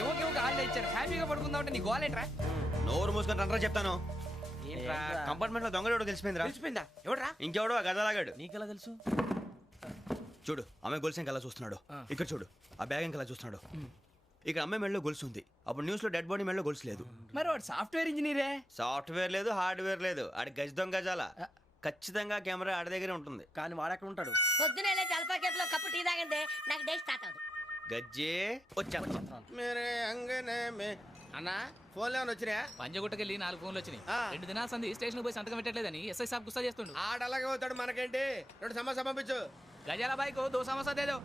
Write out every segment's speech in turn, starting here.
ఎవరికి హాలిడే ఇచ్చారు, హ్యాపీగా పడుకుందాం అంటే నీ గోలేట్రా? నోరు మూసుకొని రండ్రా చెప్తాను. ఏంట్రా? కంపార్ట్మెంట్ లో దొంగడు తెలిసిపోయిందిరా. తెలిసిపోయిందా? ఎవడ్రా? ఇంకెవడో ఆ గదలాగాడు. నీకెలా తెలుసు? చూడు అమ్మాయి గొలుసు ఇంకలా చూస్తున్నాడు. ఇక్కడ చూడు ఆ బ్యాగ్ ఇంకలా చూస్తున్నాడు. ఇక్కడ అమ్మాయి మెడలో గొలుసు ఉంది. అప్పుడు న్యూస్ లో డెడ్ బాడీ మెడలో గొలుసు లేదు. మరి వాడు సాఫ్ట్వేర్ ఇంజనీరే. సాఫ్ట్వేర్ లేదు, హార్డ్వేర్ లేదు. ఆడి గజ దొంగ గజాల. ఖచ్చితంగా కెమెరా ఆడి దగ్గరే ఉంటుంది. కానీ వాడెక్కడ ఉంటాడు? పొద్దునే జలపా కేఫ్ లో కప్పు టీ తాగిందే నాకు డే స్టార్ట్ అవుతుంది. గజ్జే వచ్చా. అన్నా ఫోన్లో ఏమైనా వచ్చినాయా? పంజగుట్టకెళ్ళి 4 ఫోన్లు వచ్చినాయి. 2 దినాల సంది స్టేషన్ పోయి సంతకం పెట్టలేదని ఎస్ఐ సాబ్ గుస్తా చేస్తుండు. ఆడలాగే పోతాడు, మనకేంటి? 2 సమస్య పంపించు. గజాల బైక్ 2 సమస్య దేదో.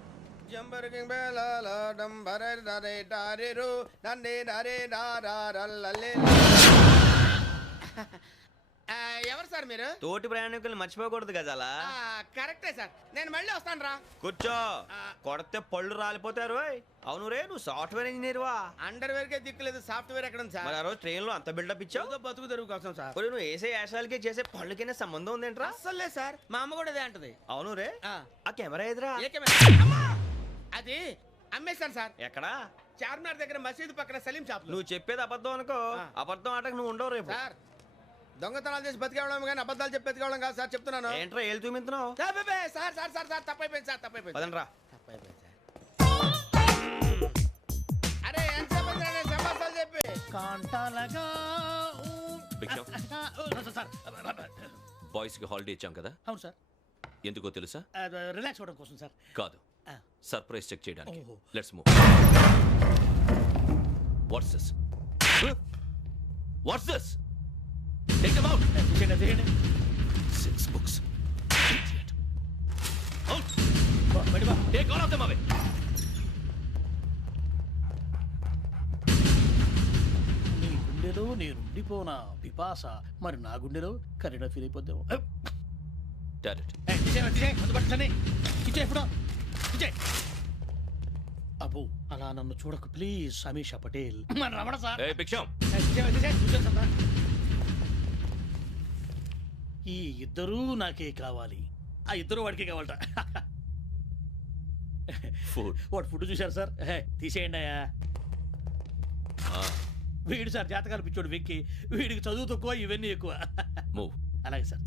జంబరకింగ్ బేలాల డంబరే డరే డారిరు నన్నే డరే డారల్లలే. ఎవరు సార్ మీరు? తోటి ప్రయాణికులు మర్చిపోకూడదు గజాల. కరెక్టే సార్, నేను మళ్ళీ వస్తాను రా. కూర్చో. కొడితే పళ్ళు రాలిపోతారు. అవును రే, నువ్వు సాఫ్ట్వేర్ ఇంజనీర్ వా? అండర్వేర్ కే దిక్కులేదు, సాఫ్ట్వేర్ ఎక్కడ ఉంది సార్? మరి ఆ రోజు ట్రైన్ లో అంత బిల్డప్ ఇచ్చావు. బతుకు తెరుగు కోసం సార్. నువ్వు వేసే యాశాలకి చేసే పళ్ళకైనా సంబంధం ఉందేంట్రా? అస్సలు లేదు సార్, మా అమ్మ కూడా అదే అంటది. అవును రే, ఆ కెమెరా ఎదురా? ఏ కెమెరా? అమ్మా! అది అమ్మేశాను సార్. ఎక్కడా? చార్మినార్ దగ్గర మసీదు పక్కన సలీం షాప్. నువ్వు చెప్పేది అబద్ధం అనుకో. అబద్ధం ఆటకు నువ్వు ఉండవు రేపు. సార్ దొంగతనాలు చేసి బతికేవడం కానీ అబద్ధాలు చెప్పి బతికేవడం కాదు సార్, చెప్తున్నాను. ఏంట్రా ఏళ్ళు చూపించున్నావు? సార్ సార్ సార్ సార్ తప్పైపోయింది సార్, తప్పైపోయింది. పదండ్రా. తప్పైపోయింది సార్. అరే ఎంతసేపు సమాసాలు చెప్పి కాంటాలగా బాయ్స్ కి హాలిడే ఇచ్చాం కదా? అవును సార్. ఎందుకో తెలుసా? రిలాక్స్ అవ్వడం కోసం సార్. కాదు, సర్ప్రైజ్ చెక్ చేయడానికి. Let's move. What's this? What's this? Take them out. 6 books. Idiot. Out. Take all of them away. నీ గుండెలో నేనుండిపోనా పిపాస, మరి నా గుండెలో కరీడా ఫీల్ అయిపోద్దాము. Direct. అబ్బో అలా నన్ను చూడకు please. Sameesha Patel. Ramana sir. Hey, Biksham. ఈ ఇద్దరూ నాకే కావాలి. ఆ ఇద్దరు వాడికే కావాలట. Food. వాడు ఫుడ్ చూశారు సార్. తీసేయండి అయ్యా. వీడు సార్ జాతకాలు పిచ్చోడు వెక్కి. వీడికి చదువు తక్కువ, ఇవన్నీ ఎక్కువ. Move. అలాగే సార్.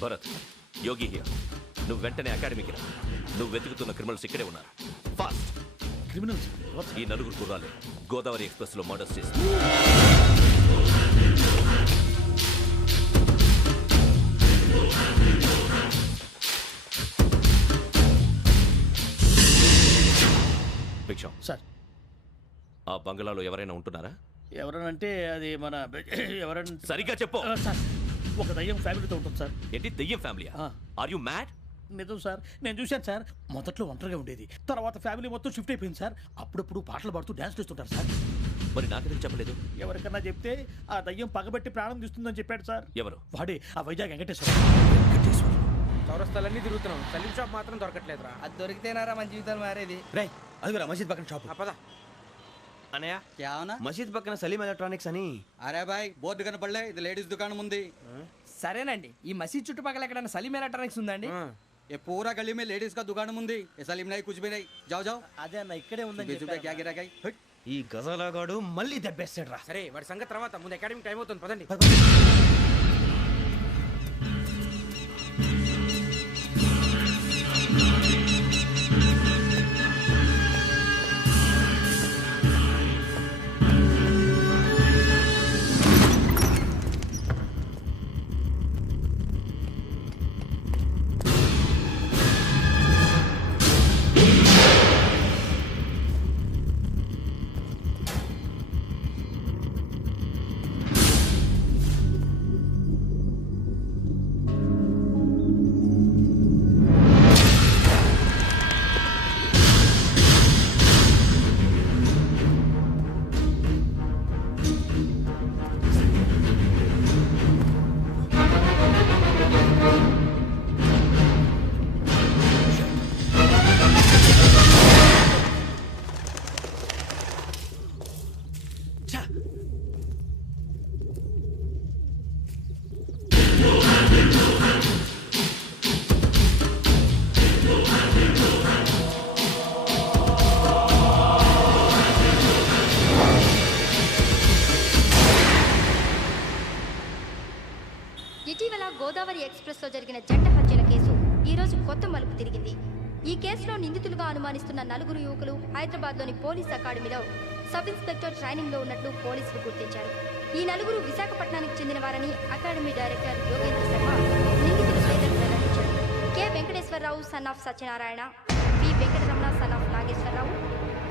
Bharat, Yogi here. నువ్వు వెంటనే అకాడమీకి రా. నువ్వు వెతుకుతున్న క్రిమినల్స్ ఇక్కడే ఉన్నారు. ఫాస్ట్. క్రిమినల్స్ ఈ 4 కుర్రాలు గోదావరి ఎక్స్ప్రెస్ లో మర్డర్స్ చేస్తారు. భిక్షం సార్. ఆ బంగ్లాలో ఎవరైనా ఉంటున్నారా? ఎవరనంటే అది మన ఎవరంటే సరిగ్గా చెప్పు. సార్ ఒక దయ్యం ఫ్యామిలీతో ఉంటుంది సార్. ఏంటి దెయ్యం ఫ్యామిలీ? Are you mad? నిజం సార్, నేను చూశాను సార్. మొదట్లో ఒంటరిగా ఉండేది, తర్వాత ఫ్యామిలీ మొత్తం షిఫ్ట్ అయిపోయింది సార్. అప్పుడప్పుడు పాటలు పాడుతూ డ్యాన్స్ చేస్తుంటారు సార్. మరి నాకెందుకు చెప్పలేదు? ఎవరికన్నా చెప్తే ఆ దయ్యం పగబెట్టి ప్రాణం తీస్తుందని చెప్పాడు సార్. ఎవరు? వాడే ఆ వైజాగ్ వెంకటేశ్వర. చౌరస్తాలన్నీ తిరుగుతున్నాం, సలీం షాప్ మాత్రం దొరకట్లేదురా. అది దొరికితేనారా మన జీవితాలు మారేది. రేయ్ అదిగురా మసీద్ పక్కన షాప్. పద. అనయ్య क्या होना? మసీద్ పక్కన సలీం ఎలక్ట్రానిక్స్ అని. अरे भाई बहुत दुकान पड़ ఇది లేడీస్ దుకాణం ఉంది. సరేనండి, ఈ మసీద్ చుట్టుపక్కల ఎక్కడైనా సలీం ఎలక్ట్రానిక్స్ ఉందండి? ये पूरा गली में लेडीज का दुकान मुंदी. ये सलीम नहीं कुछ भी नहीं. जाओ जाओ. అదే అన్న ఇక్కడే ఉందని 20 रुपए क्या गिरा गई? ఈ గజాలగాడు మళ్ళీ దెబ్బేస్తాడు రా. సరే వాడి సంగతి తర్వాత, ముందు అకాడమిక్ టైం అవుతుంది, పదండి. ఇటీవల గోదావరి ఎక్స్ప్రెస్లో జరిగిన జంట హత్యల కేసు ఈరోజు కొత్త మలుపు తిరిగింది. ఈ కేసులో నిందితులుగా అనుమానిస్తున్న 4 యువకులు హైదరాబాద్లోని పోలీస్ అకాడమీలో సబ్ ఇన్స్పెక్టర్ ట్రైనింగ్లో ఉన్నట్లు పోలీసులు గుర్తించారు. ఈ 4 విశాఖపట్నానికి చెందిన వారని అకాడమీ డైరెక్టర్ యోగేంద్ర శర్మ నిందితుల పేర్లను వెల్లడించారు. K Venkateswararao son of Satyanarayana, P Venkataramana son of Nageswararao,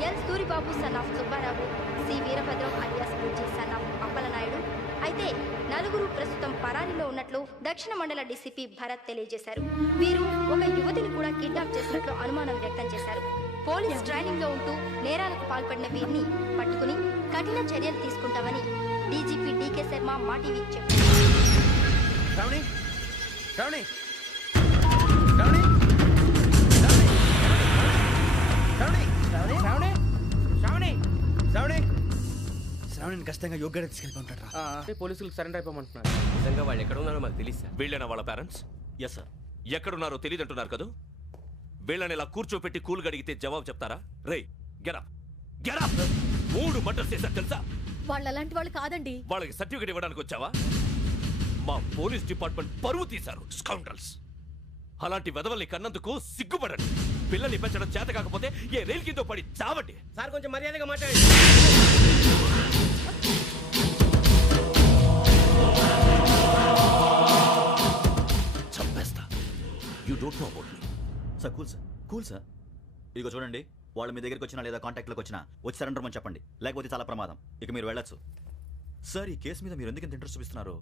L Suribabu son of Subbarao, C Veerabhadram alias Bujji son of Appalanaidu. అయితే 4 ప్రస్తుతం పరారీలో ఉన్నట్లు దక్షిణ మండల డీసీపీ భరత్ తెలియజేశారు. వీరు ఒక యువతిని కూడా కిడ్నాప్ చేసినట్లు అనుమానం వ్యక్తం చేశారు. పోలీస్ ట్రైనింగ్ లో ఉంటూ నేరాలకు పాల్పడిన వీరిని పట్టుకుని కఠిన చర్యలు తీసుకుంటామని డీజీపీ డీకే శర్మ మా టీవీకి చెప్పారు. శ్రావణి శ్రావణి శ్రావణి శ్రావణి శ్రావణి శ్రావణి శ్రావణి శ్రావణిని ఖచ్చితంగా యోగ్యత తీసుకెళ్ళి ఉంటారా? పోలీసులకు సరెండర్ అయిపోమంటున్నారు. నిజంగా వాళ్ళు ఎక్కడ ఉన్నారో మాకు తెలియదు సార్. వీళ్ళైన వాళ్ళ పేరెంట్స్? Yes sir. ఎక్కడున్నారో తెలియదంటున్నారు కదా. వీళ్ళని ఇలా కూర్చోపెట్టి కూల్ గడిగితే జవాబు చెప్తారా? రే గెటప్ గెటప్. 3 మర్డర్స్ చేశారు తెలుసా? వాళ్ళు అలాంటి వాళ్ళు కాదండి. వాళ్ళకి సర్టిఫికేట్ ఇవ్వడానికి వచ్చావా? మా పోలీస్ డిపార్ట్మెంట్ పరువు తీశారు స్కౌండ్రల్స్. అలాంటి వెధవల్ని కన్నందుకు సిగ్గుపడండి. పిల్లల్ని పెంచడం చేత కాకపోతే ఏ రైలు కింద పడి చావండి. సార్ కొంచెం మర్యాదగా మాట్లాడండి. చంపేస్తా. You don't know about me. Sir cool sir. ఇదిగో చూడండి, వాళ్ళు మీ దగ్గరికి వచ్చినా లేదా కాంటాక్ట్లోకి వచ్చినా వచ్చి సరెండర్ అని చెప్పండి, లేకపోతే చాలా ప్రమాదం. ఇక మీరు వెళ్ళొచ్చు. సార్, ఈ కేసు మీద మీరు ఎందుకు ఇంత ఇంట్రెస్ట్ చూపిస్తున్నారు?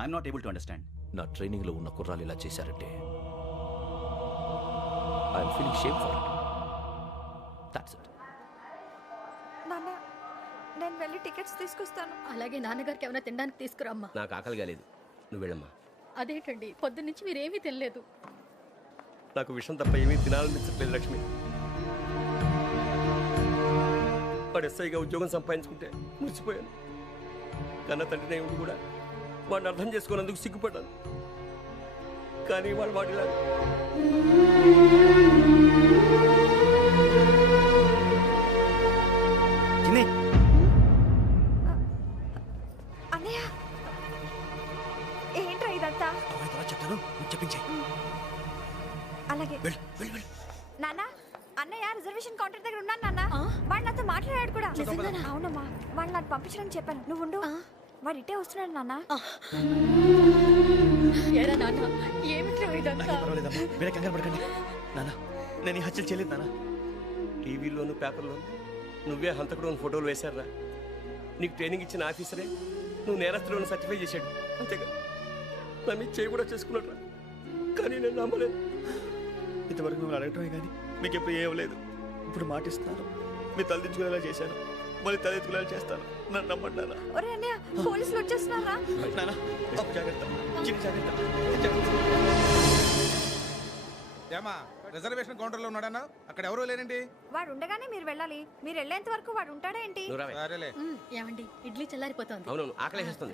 I'm not able to understand. నా ట్రైనింగ్ లో ఉన్న కుర్రాలు ఇలా చేశారంటే I'm feeling shame for it. That's it. నాన్న, నేను వెళ్ళి టికెట్స్ తీసుకొస్తాను. అలాగే నాన్నగారికి ఏమైనా తినడానికి తీసుకురమ్మా. నాకు ఆకలి కాలేదు, నువ్వు వెళ్ళమ్మా. అదేంటండి, పొద్దున్నుంచి మీరేమీ తినలేదు. నాకు విషయం తప్ప ఏమీ తినాలనిపించట్లేదు లక్ష్మి. వాడు ఎస్ఐగా ఉద్యోగం సంపాదించుకుంటే మురిసిపోయాను. కన్న తండ్రినే ఉండి కూడా వాడిని అర్థం చేసుకున్నందుకు సిగ్గుపడ్డాను. కానీ వాడు వాడిలా అన్నయ్య, ఏంట్రా ఇదంతా? చెప్తాను, చెప్పించే. అలాగే నాన్న, అన్నయ్య రిజర్వేషన్ కౌంటర్ దగ్గర ఉన్నాను నాన్న. వాడు నాతో మాట్లాడాడు కూడా. అవునమ్మా, వాడు నాకు పంపించడానికి చెప్పాను. నువ్వు ఉండు, వాడు ఇట్టే వస్తున్నాడు నాన్న. వేరే కంగారు పడకండి నాన్న. నేను ఈ హత్యలు చేయలేదు నాన్న. టీవీలోను పేపర్లోను నువ్వే హంతకుడు ఫోటోలు వేశారా? నీకు ట్రైనింగ్ ఇచ్చిన ఆఫీసరే నువ్వు నేరస్తులను సర్టిఫై చేశాడు. అంతేగా నా మీద చేయి కూడా చేసుకున్నట్రా. కానీ నేను నమ్మలేదు. ఇంతవరకు మిమ్మల్ని అడగటమే కానీ మీకు ఎప్పుడు ఏమలేదు. ఇప్పుడు మాటిస్తాను, మీ తలదించుకునేలా చేశాను, మళ్ళీ తలెత్తుకునేలా చేస్తాను. నన్ను నమ్మండి నాన్న. పోలీసులు వచ్చేస్తున్నారా? నాన్న, జాగ్రత్త, చిన్న జాగ్రత్త. ఏమా రిజర్వేషన్ కౌంటర్ లో ఉన్నాడన్నా? అక్కడ ఎవరూ లేనండి. వాడు ఉండగానే మీరు వెళ్ళాలి. మీరు వెళ్ళేంత వరకు వాడు ఉంటాడా ఏంటి? సరేలే. ఏమండి, ఇడ్లీ చల్లారిపోతుంది. అవును, ఆకలి వేస్తుంది.